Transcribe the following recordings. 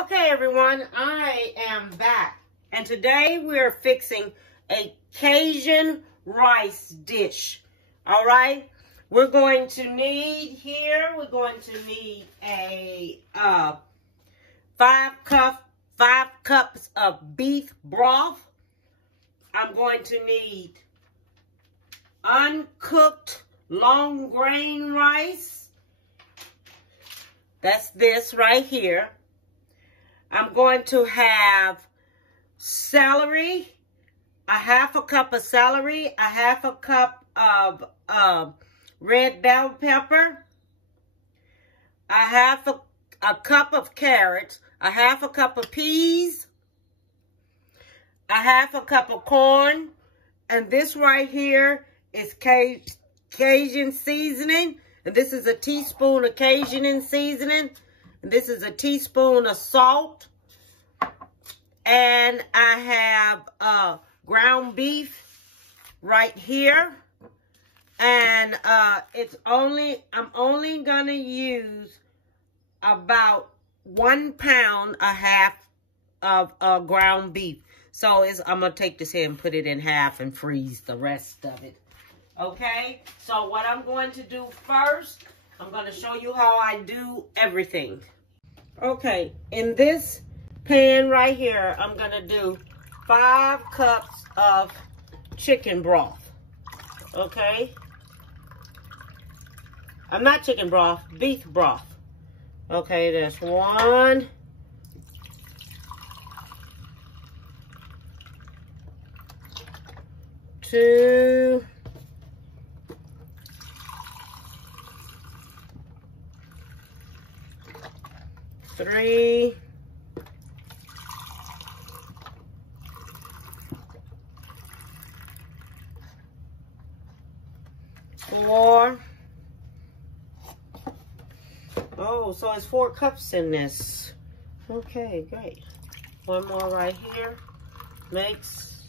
Okay, everyone, I am back. And today we're fixing a Cajun rice dish. All right? We're going to need a 5 cups of beef broth. I'm going to need uncooked long grain rice. That's this right here. I'm going to have celery, a half a cup of celery, a half a cup of red bell pepper, a half a cup of carrots, a half a cup of peas, a half a cup of corn, and this right here is Cajun seasoning, and this is a teaspoon of Cajun seasoning. This is a teaspoon of salt. And I have ground beef right here. And I'm only gonna use about 1 pound a half of ground beef. So I'm gonna take this here and put it in half and freeze the rest of it. Okay, so what I'm going to do first, I'm going to show you how I do everything. Okay, in this pan right here, I'm going to do 5 cups of chicken broth. Okay? I'm not chicken broth, beef broth. Okay, that's 1. 2. 3. 4. Oh, so it's 4 cups in this. Okay, great. 1 more right here. Makes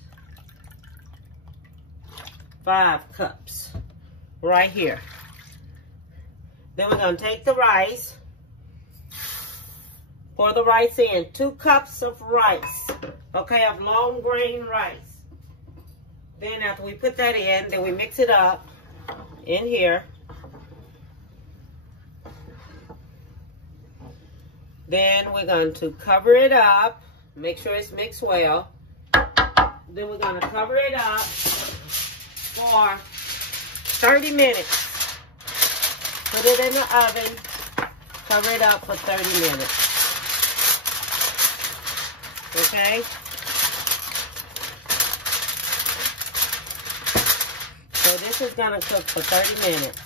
5 cups right here. Then we're going to take the rice. Pour the rice in. 2 cups of rice. Okay, of long grain rice. Then after we put that in, then we mix it up in here. Then we're going to cover it up. Make sure it's mixed well. Then we're going to cover it up for 30 minutes. Put it in the oven. Cover it up for 30 minutes. Okay? So this is going to cook for 30 minutes.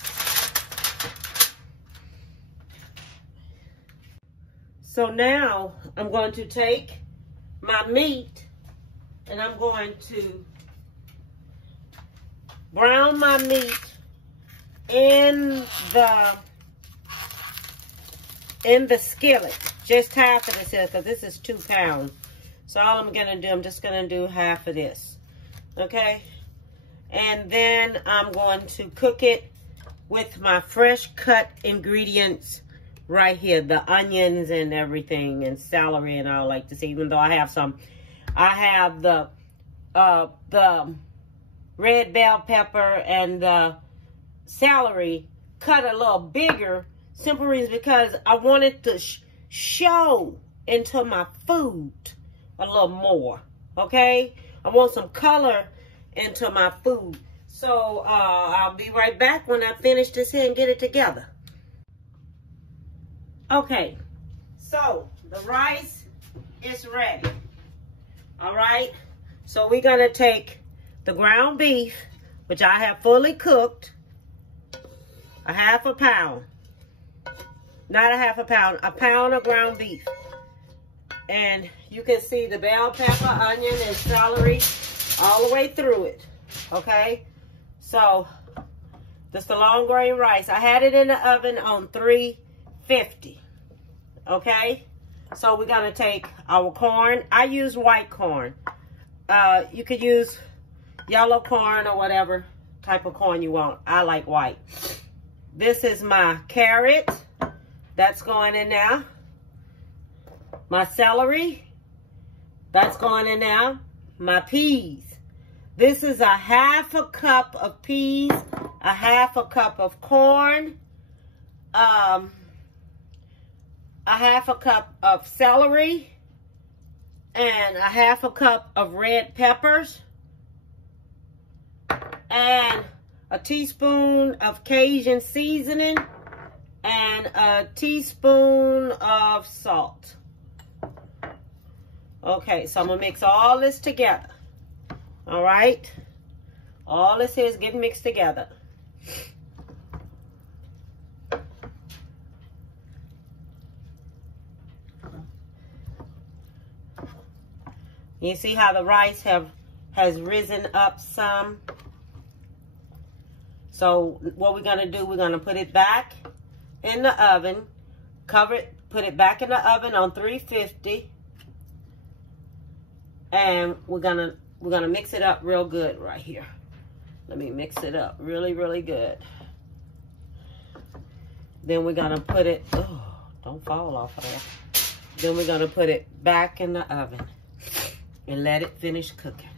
So now I'm going to take my meat and I'm going to brown my meat in the skillet. Just half of this here because this is 2 pounds. So all I'm going to do, I'm just going to do half of this. Okay? And then I'm going to cook it with my fresh cut ingredients right here. The onions and everything and celery and all like this. Even though I have some. I have the red bell pepper and the celery cut a little bigger. Simple reason because I wanted to show into my food a little more, okay? I want some color into my food. So I'll be right back when I finish this here and get it together. Okay, so the rice is ready. All right, so we're gonna take the ground beef, which I have fully cooked, a half a pound. Not a half a pound of ground beef. And you can see the bell pepper, onion, and celery all the way through it. Okay? So, this is the long grain rice. I had it in the oven on 350. Okay? So, we're going to take our corn. I use white corn. You could use yellow corn or whatever type of corn you want. I like white. This is my carrot. That's going in now. my celery, that's going in now. My peas. This is a 1/2 cup of peas, a 1/2 cup of corn, a 1/2 cup of celery, and a 1/2 cup of red peppers, and a teaspoon of Cajun seasoning, and a teaspoon of salt. Okay, so I'm going to mix all this together. All right? All this is getting mixed together. You see how the rice has risen up some? So what we're going to do, we're going to put it back in the oven, cover it, put it back in the oven on 350, and we're gonna mix it up real good right here. Let me mix it up really, really good. Then we're gonna put it, oh, don't fall off of that. Then we're gonna put it back in the oven and let it finish cooking.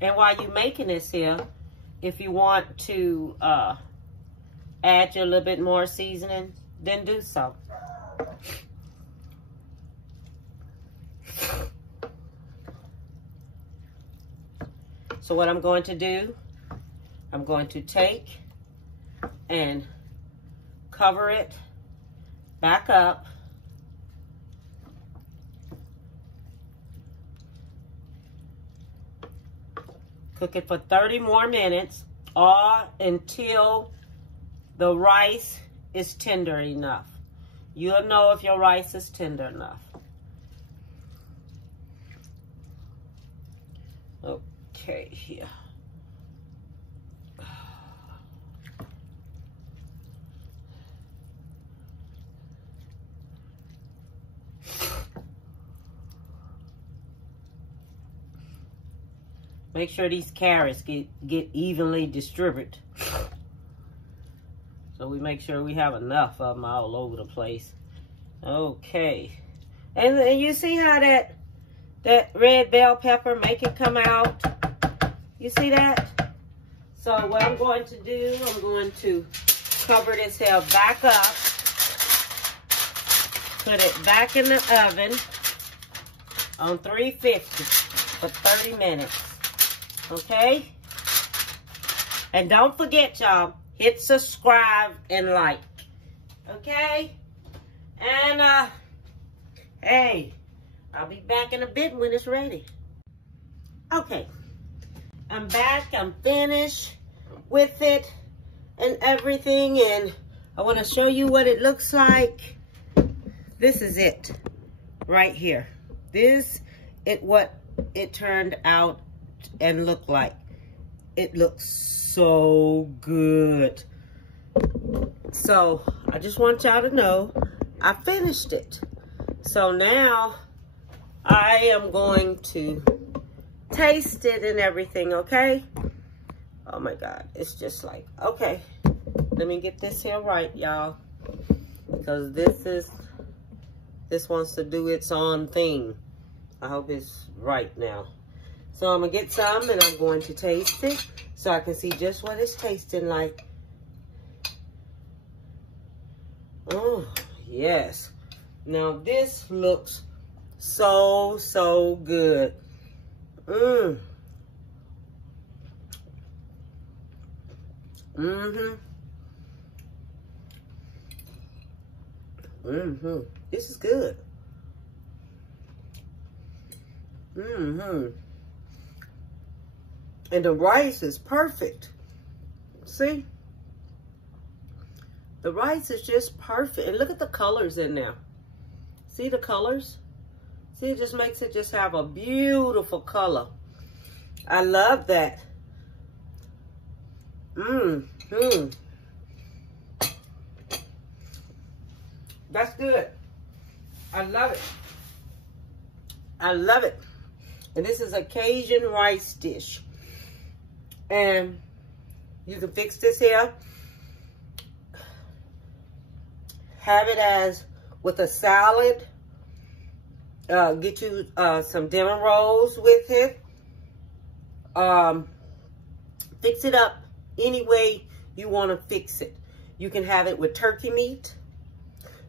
And while you're making this here, if you want to add your little bit more seasoning, then do so. So what I'm going to do, I'm going to take and cover it back up. Cook it for 30 more minutes or until the rice is tender enough. You'll know if your rice is tender enough. Okay, here. Make sure these carrots get evenly distributed. So we make sure we have enough of them all over the place. Okay. And you see how that red bell pepper make it come out? You see that? So what I'm going to do, I'm going to cover this here back up. Put it back in the oven on 350 for 30 minutes. Okay? And don't forget, y'all, hit subscribe and like. Okay? And, hey, I'll be back in a bit when it's ready. Okay. I'm back. I'm finished with it and everything. And I want to show you what it looks like. This is it right here. This is what it turned out and look like. It looks so good. So I just want y'all to know I finished it. So now I am going to taste it and everything, okay? Oh my God, it's just like, okay, let me get this here right, y'all, because this wants to do its own thing. I hope it's right now. So I'm gonna get some and I'm going to taste it so I can see just what it's tasting like. Oh, yes. Now this looks so, so good. Mm-hmm. This is good. And the rice is perfect. See? The rice is just perfect. And look at the colors in there. See the colors? See, it just makes it just have a beautiful color. I love that. That's good. I love it. I love it. And this is a Cajun rice dish. And you can fix this here. Have it as with a salad. Get you some dinner rolls with it. Fix it up any way you want to fix it. You can have it with turkey meat.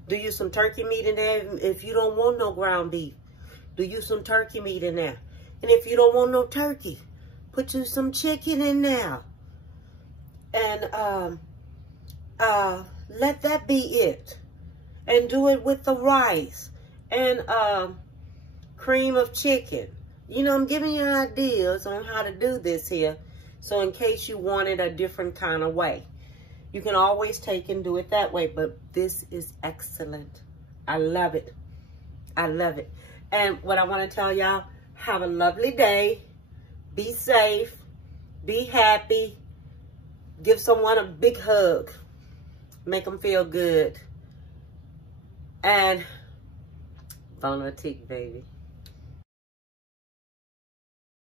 Do you some turkey meat in there if you don't want no ground beef. Do you some turkey meat in there. And if you don't want no turkey, put you some chicken in there. And let that be it. And do it with the rice and cream of chicken. You know, I'm giving you ideas on how to do this here. So in case you want it a different kind of way, you can always take and do it that way. But this is excellent. I love it. I love it. And what I want to tell y'all, have a lovely day. Be safe. Be happy. Give someone a big hug. Make them feel good. And bon appetit, baby.